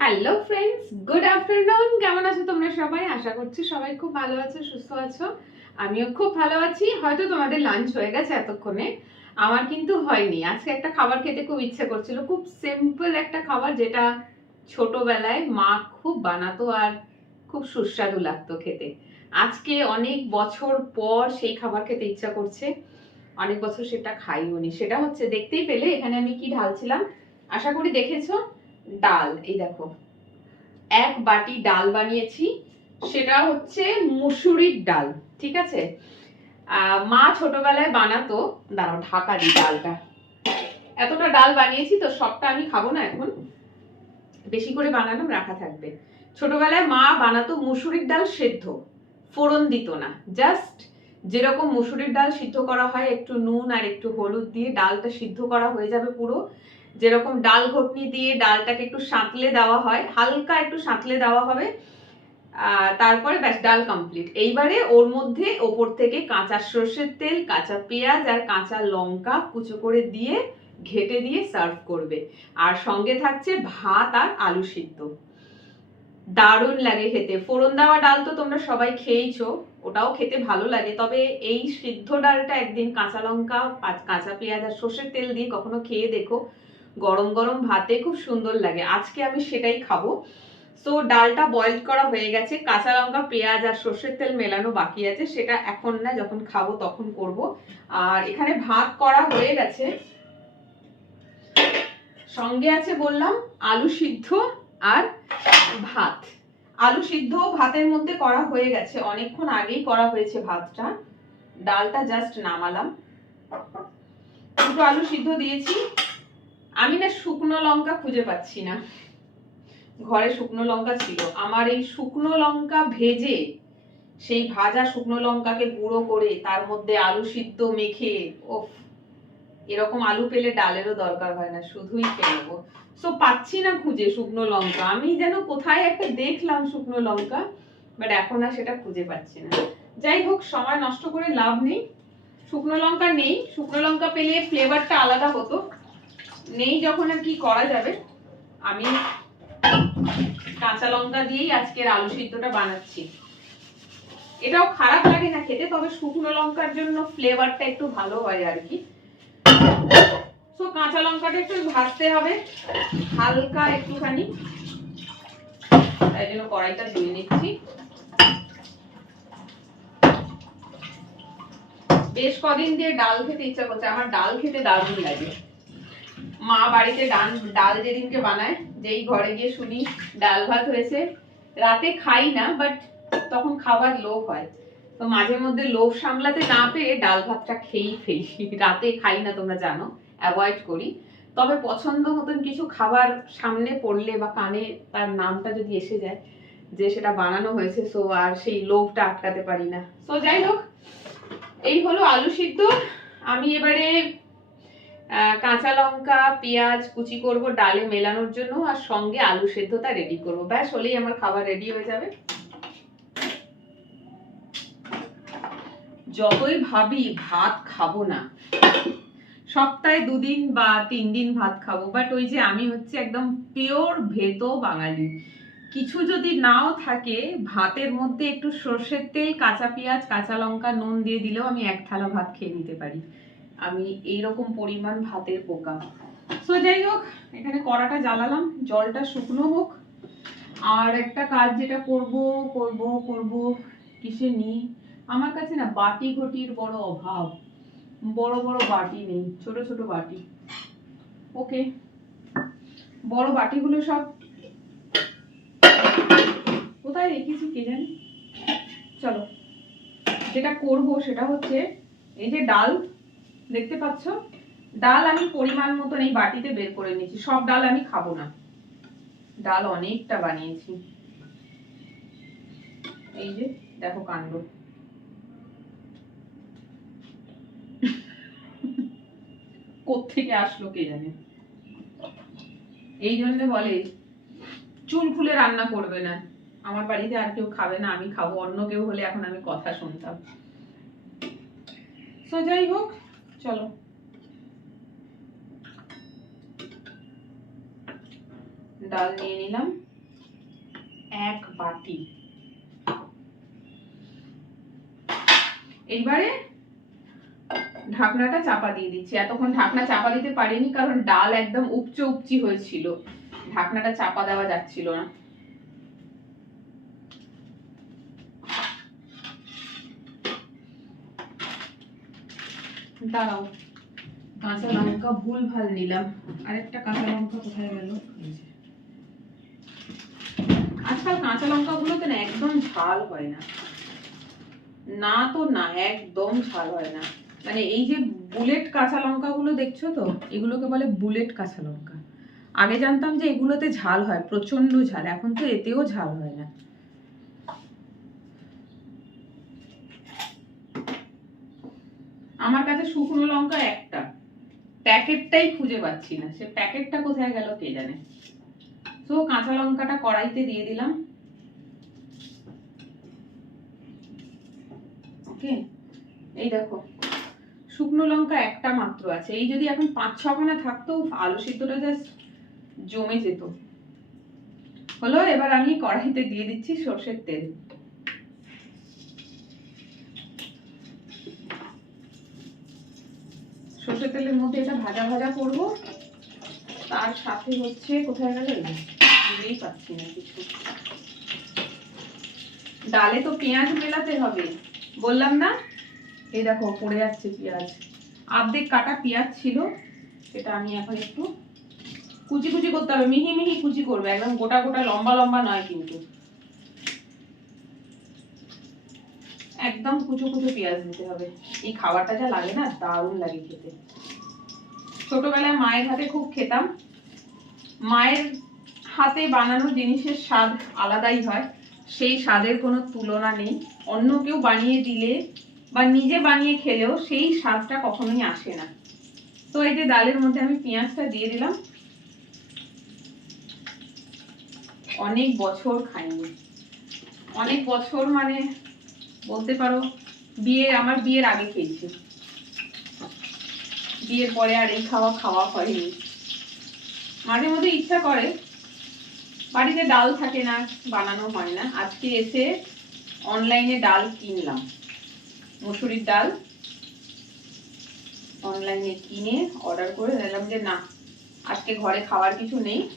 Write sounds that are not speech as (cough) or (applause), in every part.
Hello friends good afternoon কেমন আছো তোমরা সবাই? আশা করছি সবাই খুব ভালো আছো, সুস্থ আছো। আমিও খুব ভালো আছি। হয়তো তোমাদের লাঞ্চ হয়ে গেছে এতক্ষণে। আমার কিন্তু হয়নি। আজকে একটা খাবার খেতে খুব ইচ্ছে করছিল। খুব সিম্পল একটা খাবার যেটা ছোটবেলায় মা খুব বানাতো আর খুব সুস্বাদু লাগতো খেতে। আজকে অনেক বছর পর সেই খাবার খেতে ইচ্ছা করছে। অনেক বছর সেটা খাইওনি। সেটা হচ্ছে, দেখতেই পেলে, এখানে আমি কি ঢালছিলাম? আশা করি দেখেছ। ডাল, এই দেখো। এক বাটি ডাল বানিয়েছি, সেটা হচ্ছে মুসুরির ডাল, ঠিক আছে? মা ছোটবেলায় বানাতো, দাঁড়াও, ঢাকা দিই ডালটা। এতটা ডাল বানিয়েছি তো সবটা আমি খাব না এখন। বেশি করে বানানো রাখা থাকবে। ছোটবেলায় মা বানাতো মুসুরির ডাল সেদ্ধ, ফোড়ন দিত না। জাস্ট যেরকম মুসুরির ডাল সিদ্ধ করা হয়, একটু নুন আর একটু হলুদ দিয়ে ডালটা সিদ্ধ করা হয়ে যাবে পুরো যেরকম ডাল ঘটনি দিয়ে ডালটাকে একটু সাঁতলে দেওয়া হয়, হালকা একটু সাঁতলে দেওয়া হবে তারপরে ব্যাস ডাল কমপ্লিট এইবারে ওর মধ্যে ওপর থেকে কাঁচা সর্ষের তেল, কাঁচা পেঁয়াজ আর কাঁচা লঙ্কা কুচো করে দিয়ে ঘেটে দিয়ে সার্ভ করবে। আর সঙ্গে থাকছে ভাত আর আলু সিদ্ধ। দারুণ লাগে খেতে। ফোড়ন দেওয়া ডাল তো তোমরা সবাই খেয়েইছো, ওটাও খেতে ভালো লাগে। তবে এই সিদ্ধ ডালটা একদিন কাঁচা লঙ্কা, কাঁচা পেঁয়াজ আর সর্ষের তেল দিয়ে কখনো খেয়ে দেখো। গরম গরম ভাতে খুব সুন্দর লাগে। আজকে আমি সেটাই খাব। সো ডালটা বয়েল করা হয়ে গেছে। কাঁচা লঙ্কা, পেঁয়াজ আর সর্ষের তেল মেলানো বাকি আছে। সেটা এখন না, যখন খাব তখন করব। আর এখানে ভাত করা হয়ে গেছে। সঙ্গে আছে বললাম, আলু সিদ্ধ আর ভাত। আলু সিদ্ধ ভাতের মধ্যে করা হয়ে গেছে। অনেকক্ষণ আগেই করা হয়েছে ভাতটা। ডালটা জাস্ট নামালাম। দুটো আলু সিদ্ধ দিয়েছি। আমি না শুকনো লঙ্কা খুঁজে পাচ্ছি না। ঘরে শুকনো লঙ্কা ছিল। আমার এই শুকনো লঙ্কা ভেজে, সেই ভাজা শুকনো লঙ্কাকে গুঁড়ো করে, তার মধ্যে আলু সিদ্ধ মেখে, ওফ, এরকম আলু পেলে ডালেরও দরকার হয় না, শুধুই খেয়ে নেব। সো পাচ্ছি না খুঁজে শুকনো লঙ্কা। আমি যেন কোথায় একটা দেখলাম শুকনো লঙ্কা বাট এখন আর সেটা খুঁজে পাচ্ছি না। যাই হোক, সময় নষ্ট করে লাভ নেই। শুকনো লঙ্কা নেই। শুকনো লঙ্কা পেলে ফ্লেভারটা আলাদা হতো। নেই যখন আর কি করা যাবে, আমি কাঁচা লঙ্কা দিয়েই আজকের আলু সিদ্ধটা বানাচ্ছি। এটাও খারাপ লাগে না খেতে, তবে শুকনো লঙ্কার জন্য ফ্লেভারটা একটু ভালো হয় আর কি। তো কাঁচা লঙ্কাটা একটু ভাজতে হবে, হালকা একটুখানি। তাই জন্য কড়াইটা ধুয়ে নিচ্ছি। বেশ কদিন দিয়ে ডাল খেতে ইচ্ছা করছে, আমার ডাল খেতে দারুণ লাগে। মা বাড়িতে ডাল ডাল যেদিনকে বানায়, যেই ঘরে গিয়ে শুনি ডাল ভাত হয়েছে। রাতে খাই না বাট তখন খাবার লোভ হয়। তো মাঝে মধ্যে লোভ সামলাতে না পেরে ডাল ভাতটা খেয়েই ফেলি। রাতে খাই না তোমরা জানো অ্যাভয়েড করি। তবে পছন্দ মতন কিছু খাবার সামনে পড়লে বা কানে তার নামটা যদি এসে যায়, যে সেটা বানানো হয়েছে সো আর সেই লোভটা আটকাতে পারি না। সো যাই হোক, এই হলো আলু সিদ্ধ। আমি এবারে কাঁচা লঙ্কা, পেঁয়াজ, কুচি করব, ডালে মেলানোর জন্য, আর সঙ্গে আলু সেদ্ধটা রেডি করব। ব্যাস, হলেই আমার খাবার রেডি হয়ে যাবে। যতই ভাবি ভাত খাব না, সপ্তাহে দুদিন বা তিন দিন ভাত খাব বাট ওই যে আমি হচ্ছে একদম পিওর ভেতো বাঙালি। কিছু যদি নাও থাকে, ভাতের মধ্যে একটু সর্ষের তেল, কাঁচা পেঁয়াজ, কাঁচা লঙ্কা, নুন দিয়ে দিলেও আমি এক থালা ভাত খেয়ে নিতে পারি। আমি এইরকম পরিমাণ ভাতের পোকা। সো যাই হোক, এখানে কড়াটা জ্বালালাম, জলটা শুকনো হোক। আর একটা কাজ যেটা করব করব করব, কিসে নিই। আমার কাছে না বাটি ঘটির বড় অভাব। বড় বড় বাটি নেই, ছোট ছোট বাটি। ওকে। বড় বাটিগুলো সব কোথায় রেখেছি কে জানি? চলো। যেটা করব সেটা হচ্ছে, এই যে ডাল দেখতে পাচ্ছ? ডাল আমি পরিমাণ মতন এই বাটিতে বের করে নিয়েছি। সব ডাল আমি খাব না। ডাল অনেকটা বানিয়েছি। এই যে, দেখো কাণ্ড। কোত্থেকে আসলো কে জানে? এই জন্য বলে, চুল খুলে রান্না করবে না। আমার বাড়িতে আর কেউ খাবে না, আমি খাব। অন্য কেউ হলে এখন আমি কথা শুনতাম। তো যাই হোক চলো। ডাল নিয়ে নিলাম। এক বাটি। এইবারে ঢাকনাটা চাপা দিয়ে দিচ্ছি। এতক্ষণ ঢাকনা চাপা দিতে পারিনি, কারণ ডাল একদম উপচে উপচি হয়েছিল। ঢাকনাটা চাপা দেওয়া যাচ্ছিল না। দাঁড়াও। কাঁচা লঙ্কা ভুল ভালো নিলাম। আরেকটা কাঁচা লঙ্কা কোথায় গেল। আজকাল কাঁচা লঙ্কাগুলোতে না একদম ঝাল হয় না। না তো না, একদম ঝাল হয় না। মানে এই যে বুলেট কাঁচা লঙ্কাগুলো দেখছ তো? এগুলোকে বলে বুলেট কাঁচা লঙ্কা। আগে জানতাম যে এগুলোতে ঝাল হয় প্রচণ্ড ঝাল। এখন তো এতেও ঝাল হয় না। আমার কাছে শুকনো লঙ্কা একটা। প্যাকেটটাই খুঁজে পাচ্ছি না। সে প্যাকেটটা কোথায় গেল কে জানে। তো কাঁচা লঙ্কাটা কড়াইতে দিয়ে দিলাম। ওকে? এই দেখো, শুকনো লঙ্কা একটা মাত্র আছে। এই যদি এখন পাঁচ ছখানা থাকতো, আলু সিদ্ধটা জাস্ট জমে যেত। হলো, এবার আমি কড়াইতে দিয়ে দিচ্ছি সর্ষের তেল। সর্ষের তেলের মধ্যে এটা ভাজা ভাজা করব। তার সাথে হচ্ছে, কোথায় গেল? এই পাচ্ছি না কিছু। ডালে তো পেঁয়াজ মেলাতে হবে। বললাম না? এই দেখো, পড়ে যাচ্ছে পেঁয়াজ। আর্ধেক কাটা পেঁয়াজ ছিল, সেটা আমি এখন একটু কুচি কুচি করতে হবে। মিহি মিহি কুচি করবে, একদম গোটা গোটা, লম্বা লম্বা নয় কিন্তু। একদম কুচো কুচো পেঁয়াজ দিতে হবে। এই খাবারটা যা লাগে না, দারুণ লাগে খেতে। ছোটবেলায় মায়ের হাতে খুব খেতাম। মায়ের হাতে বানানো জিনিসের স্বাদ আলাদাই হয়। সেই স্বাদের কোনো তুলনা নেই। অন্য কেউ বানিয়ে দিলে বা নিজে বানিয়ে খেলেও সেই স্বাদটা কখনোই আসে না। তো এই যে ডালের মধ্যে আমি পেঁয়াজটা দিয়ে দিলাম। অনেক বছর খাইনি। অনেক বছর মানে বলতে পারো, বিয়ে, আমার বিয়ের আগে খেয়েছি। বিয়ের পরে আর এই খাওয়া খাওয়া হয়নি। মাঝে মধ্যে ইচ্ছা করে, বাড়িতে ডাল থাকে না, বানানো হয় না। আজকে এসে অনলাইনে ডাল কিনলাম। মুসুরির ডাল অনলাইনে কিনে অর্ডার করে দিলাম যে, না, আজকে ঘরে খাওয়ার কিছু নেই।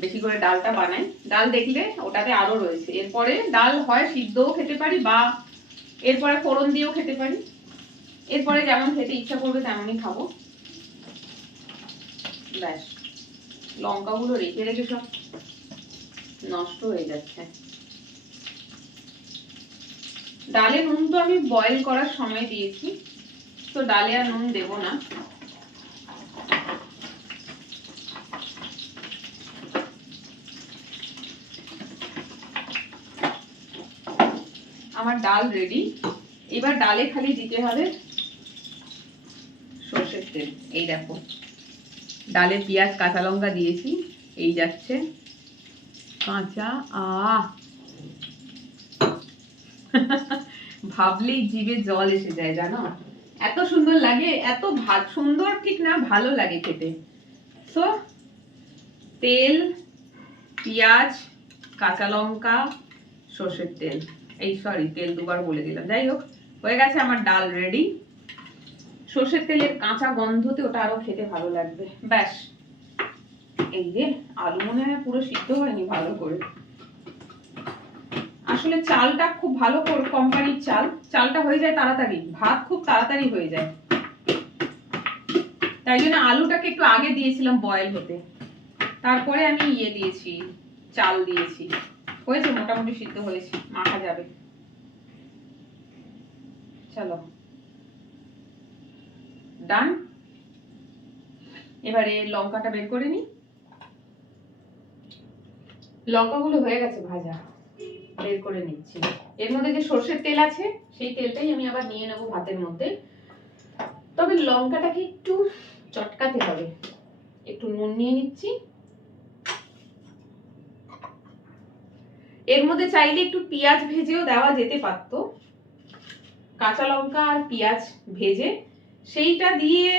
বেশি করে ডালটা বানাই। ডাল দেখলে ওটাতে আরও রয়েছে। এরপরে ডাল হয় সিদ্ধও খেতে পারি বা এরপরে ফোড়ন দিয়েও খেতে পারি। এরপরে যেমন খেতে ইচ্ছা করবে তেমনই খাব। ব্যাস। লঙ্কাগুলো রেখে রেখে সব নষ্ট হয়ে যাচ্ছে। ডালে নুন তো আমি বয়েল করার সময় দিয়েছি। তো ডালে আর নুন দেবো না। আমার ডাল রেডি এবার ডালে খালি দিতে হবে সর্ষের তেল। এই দেখো, ডালে পেঁয়াজ, কাঁচা লঙ্কা দিয়েছি, এই যাচ্ছে। কাঁচা, আহ! (laughs) ভাবলেই জিভে জল এসে যায়, জানো? এত সুন্দর লাগে, এত সুন্দর ঠিক না, ভালো লাগে খেতে। তো তেল, পেঁয়াজ, কাঁচা লঙ্কা, সর্ষের তেল। এই সরি তেল দুবার বলে দিলাম। যাই হোক হয়ে গেছে আমার ডাল রেডি সর্ষের তেলের কাঁচা গন্ধতে ওটা আরও খেতে ভালো লাগবে। ব্যাস। এই যে, আলু মনে হয় পুরো সিদ্ধ হয়নি ভালো করে। আসলে চালটা খুব ভালো কোম্পানির চাল। চালটা হয়ে যায় তাড়াতাড়ি। ভাত খুব তাড়াতাড়ি হয়ে যায়। তাই জন্য আলুটাকে একটু আগে দিয়েছিলাম বয়েল হতে। তারপরে আমি ইয়ে দিয়েছি, চাল দিয়েছি। হয়েছে, মোটামুটি সিদ্ধ হয়েছে, মাখা যাবে। চলো। ডান এবারে লঙ্কাটা বের করে নি। লঙ্কাগুলো হয়ে গেছে ভাজা। বের করে নিচ্ছি। এর মধ্যে যে সর্ষের তেল আছে, সেই তেলটাই আমি আবার নিয়ে নেব ভাতের মধ্যে। তবে লঙ্কাটাকে একটু চটকাতে হবে। একটু নুন নিয়ে নিচ্ছি। এর মধ্যে চাইলে একটু পেঁয়াজ ভেজেও দেওয়া যেতে পারতো। কাঁচা লঙ্কা আর পেঁয়াজ ভেজে সেইটা দিয়ে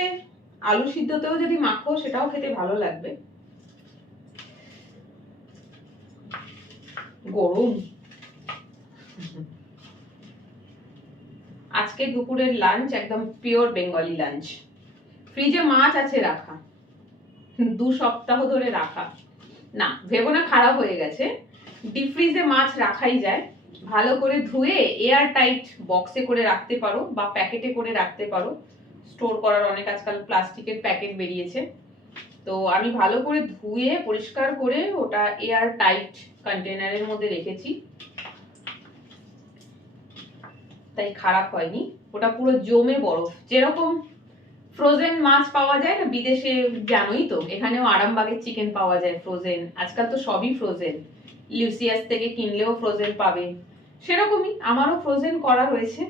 আলু সিদ্ধতেও যদি মাখো, সেটাও খেতে ভালো লাগবে। গরম। আজকে দুপুরের লাঞ্চ একদম পিওর বেঙ্গলি লাঞ্চ ফ্রিজে মাছ আছে রাখা। দু সপ্তাহ ধরে রাখা। না, ভেবো না খারাপ হয়ে গেছে। ডিপ ফ্রিজে মাছ রাখাই যায়। ভালো করে ধুয়ে এয়ার টাইট বক্সে করে রাখতে পারো বা প্যাকেটে করে রাখতে পারো। স্টোর করার অনেক আজকাল প্লাস্টিকের প্যাকেট বেরিয়েছে। তো আমি ভালো করে ধুয়ে, পরিষ্কার করে ওটা এয়ার টাইট কন্টেনারের মধ্যে রেখেছি। তাই খারাপ হয়নি। ওটা পুরো জমে বরফ। যেরকম ফ্রোজেন মাছ পাওয়া যায় না, বিদেশে জানোই তো, এখানেও আরামবাগের চিকেন পাওয়া যায় ফ্রোজেন আজকাল তো সবই ফ্রোজেন লিউসিয়াস থেকে কিনলেও ফ্রোজেন পাবে। সেরকমই আমারও ফ্রোজেন করা রয়েছে।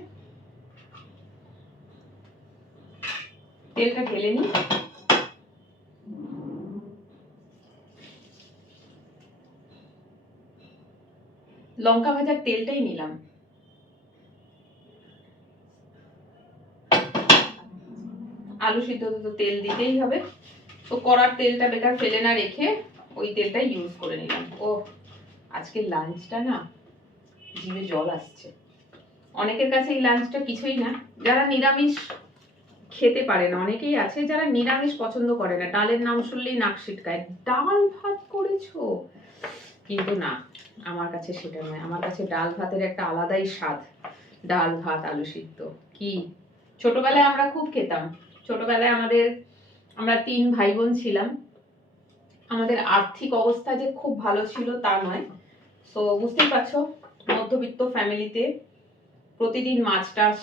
তেলটা ঢেলে নিই। লঙ্কা ভাজার তেলটাই নিলাম। আলু সিদ্ধ তো তেল দিতেই হবে। তো কড়ার তেলটা বেকার ফেলে না রেখে ওই তেলটা ইউজ করে নিলাম। ও আজকে লাঞ্চটা না জিভে জল আসছে। অনেকের কাছে এই লাঞ্চটা কিছুই না। যারা নিরামিষ খেতে পারে না, অনেকেই আছে যারা নিরামিষ পছন্দ করে না। ডালের নাম শুনলেই নাক সিটকায়। ডাল ভাত করেছ? কিন্তু না, আমার কাছে সেটা নয়। আমার কাছে ডাল ভাতের একটা আলাদাই স্বাদ। ডাল ভাত, আলু সিদ্ধ। কি? ছোটবেলায় আমরা খুব খেতাম। ছোটবেলায় আমাদের, আমরা তিন ভাই বোন ছিলাম। আমাদের আর্থিক অবস্থা যে খুব ভালো ছিল তা নয়। তো বুঝতেই পারছ মধ্যবিত্ত ফ্যামিলিতে প্রতিদিন মাছ টাছ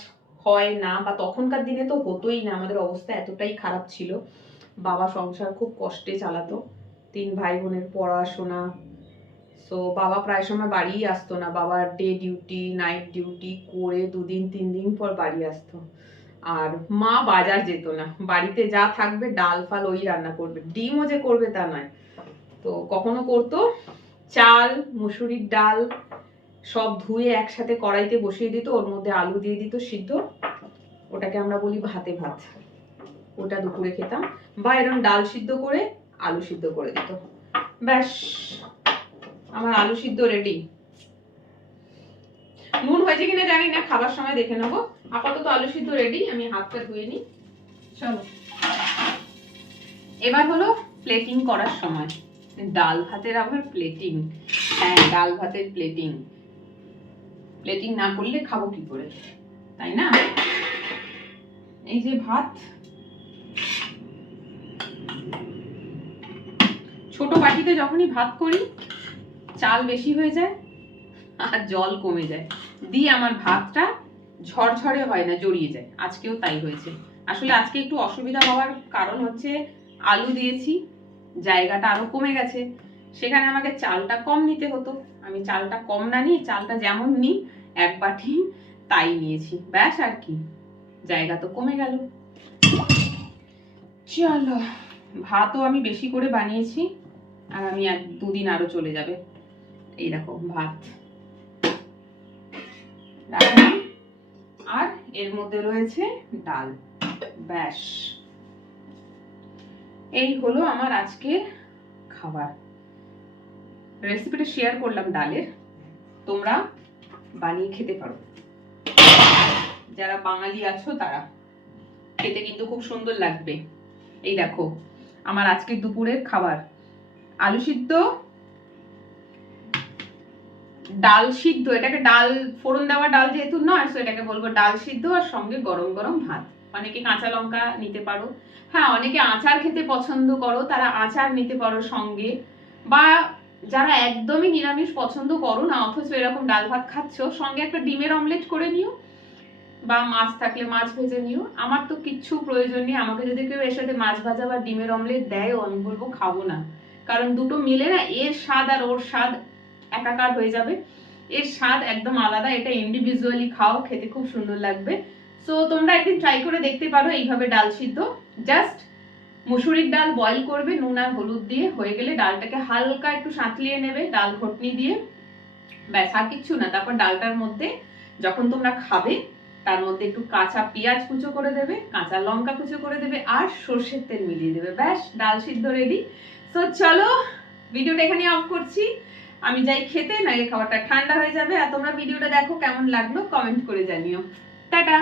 হয় না বা তখনকার দিনে তো হতোই না, আমাদের অবস্থা এতটাই খারাপ ছিল। বাবা সংসার খুব কষ্টে চালাতো, তিন ভাই বোনের পড়াশোনা। সো বাবা প্রায় সময় বাড়িই আসতো না বাবার ডে ডিউটি নাইট ডিউটি করে দুদিন, তিন দিন পর বাড়ি আসতো। আর মা বাজার যেত না, বাড়িতে যা থাকবে ডাল ফাল ওই রান্না করবে, ডিমও যে করবে তা নয়। তো কখনো করতো চাল, মুসুরির ডাল সব ধুয়ে একসাথে কড়াইতে বসিয়ে দিত, ওর মধ্যে আলু দিয়ে দিত সিদ্ধ। ওটাকে আমরা বলি ভাতে ভাত। ওটা দুপুরে খেতাম। বা এরকম ডাল সিদ্ধ করে আলু সিদ্ধ করে দিত। ব্যাস, আমার আলু সিদ্ধ রেডি নুন হয়েছে কিনা জানি না, খাবার সময় দেখে নেব। আপাতত আলু সিদ্ধ রেডি আমি হাতটা ধুয়ে নিই। চলো। এবার হলো প্লেটিং করার সময়। ডাল ভাতের আবার প্লেটিং হ্যাঁ ডাল ভাতের প্লেটিং প্লেটিং না করলে খাব কি করে? তাই না? এই যে ভাত। ছোট বাটিতে যখনই ভাত করি, চাল বেশি হয়ে যায় আর জল কমে যায়। দিয়ে আমার ভাতটা ঝরঝরে হয় না, জড়িয়ে যায়। আজকেও তাই হয়েছে। আসলে আজকে একটু অসুবিধা হওয়ার কারণ হচ্ছে আলু দিয়েছি। জায়গাটা আরও কমে গেছে। সেখানে আমাকে চালটা কম নিতে হতো। আমি চালটা কম না নিই চালটা যেমন নিই, এক বাটি তাই নিয়েছি। ব্যাস আর কি, জায়গা তো কমে গেল। চলো, ভাতও আমি বেশি করে বানিয়েছি আর আমি এক দুদিন আরও চলে যাবে। এই দেখো, ভাত। আর এর মধ্যে রয়েছে ডাল। ব্যাস। এই হলো আমার আজকের খাবার। রেসিপিটা শেয়ার করলাম ডালের। তোমরা বানিয়ে খেতে পারো। যারা বাঙালি আছো তারা, খেতে কিন্তু খুব সুন্দর লাগবে। এই দেখো, আমার আজকে দুপুরের খাবার। আলু সিদ্ধ, ডাল সিদ্ধ, এটাকে ডাল, ফোড়ন দেওয়া ডাল যেহেতু নয় সো এটাকে বলব ডাল সিদ্ধ আর সঙ্গে গরম গরম ভাত। অনেকে কাঁচা লঙ্কা নিতে পারো। হ্যাঁ অনেকে আচার খেতে পছন্দ করো, তারা আচার নিতে পারো সঙ্গে। বা যারা একদমই নিরামিষ পছন্দ করো না, অথচ এরকম ডাল ভাত খাচ্ছ, সঙ্গে একটা ডিমের অমলেট করে নিও বা মাছ থাকলে মাছ ভেজে নিও। আমার তো কিচ্ছু প্রয়োজন নেই, আমাকে যদি কেউ এর সাথে মাছ ভাজা বা ডিমের অমলেট দেয়ও, আমি বলব খাব না। কারণ দুটো মিলে না, এর স্বাদ আর ওর স্বাদ একাকার হয়ে যাবে। এর স্বাদ একদম আলাদা, এটা ইন্ডিভিজুয়ালি খাও, খেতে খুব সুন্দর লাগবে। সো তোমরা একদিন ট্রাই করে দেখতে পারো এইভাবে ডাল সিদ্ধ। জাস্ট মুসুরির ডাল বয়েল করবে, নুন আর হলুদ দিয়ে। হয়ে গেলে ডালটাকে হালকা একটু সাঁতলিয়ে নেবে ডাল ঘটনি দিয়ে। ব্যাস, আর কিচ্ছু না। তারপর ডালটার মধ্যে যখন তোমরা খাবে, তার মধ্যে একটু কাঁচা পেঁয়াজ কুচো করে দেবে, কাঁচা লঙ্কা কুচো করে দেবে আর সর্ষের তেল মিলিয়ে দেবে। ব্যাস, ডাল সিদ্ধ রেডি তো চলো, ভিডিওটা এখানে অফ করছি। আমি যাই খেতে না এই খাবারটা ঠান্ডা হয়ে যাবে। আর তোমরা ভিডিওটা দেখো কেমন লাগল কমেন্ট করে জানিও। টাটা!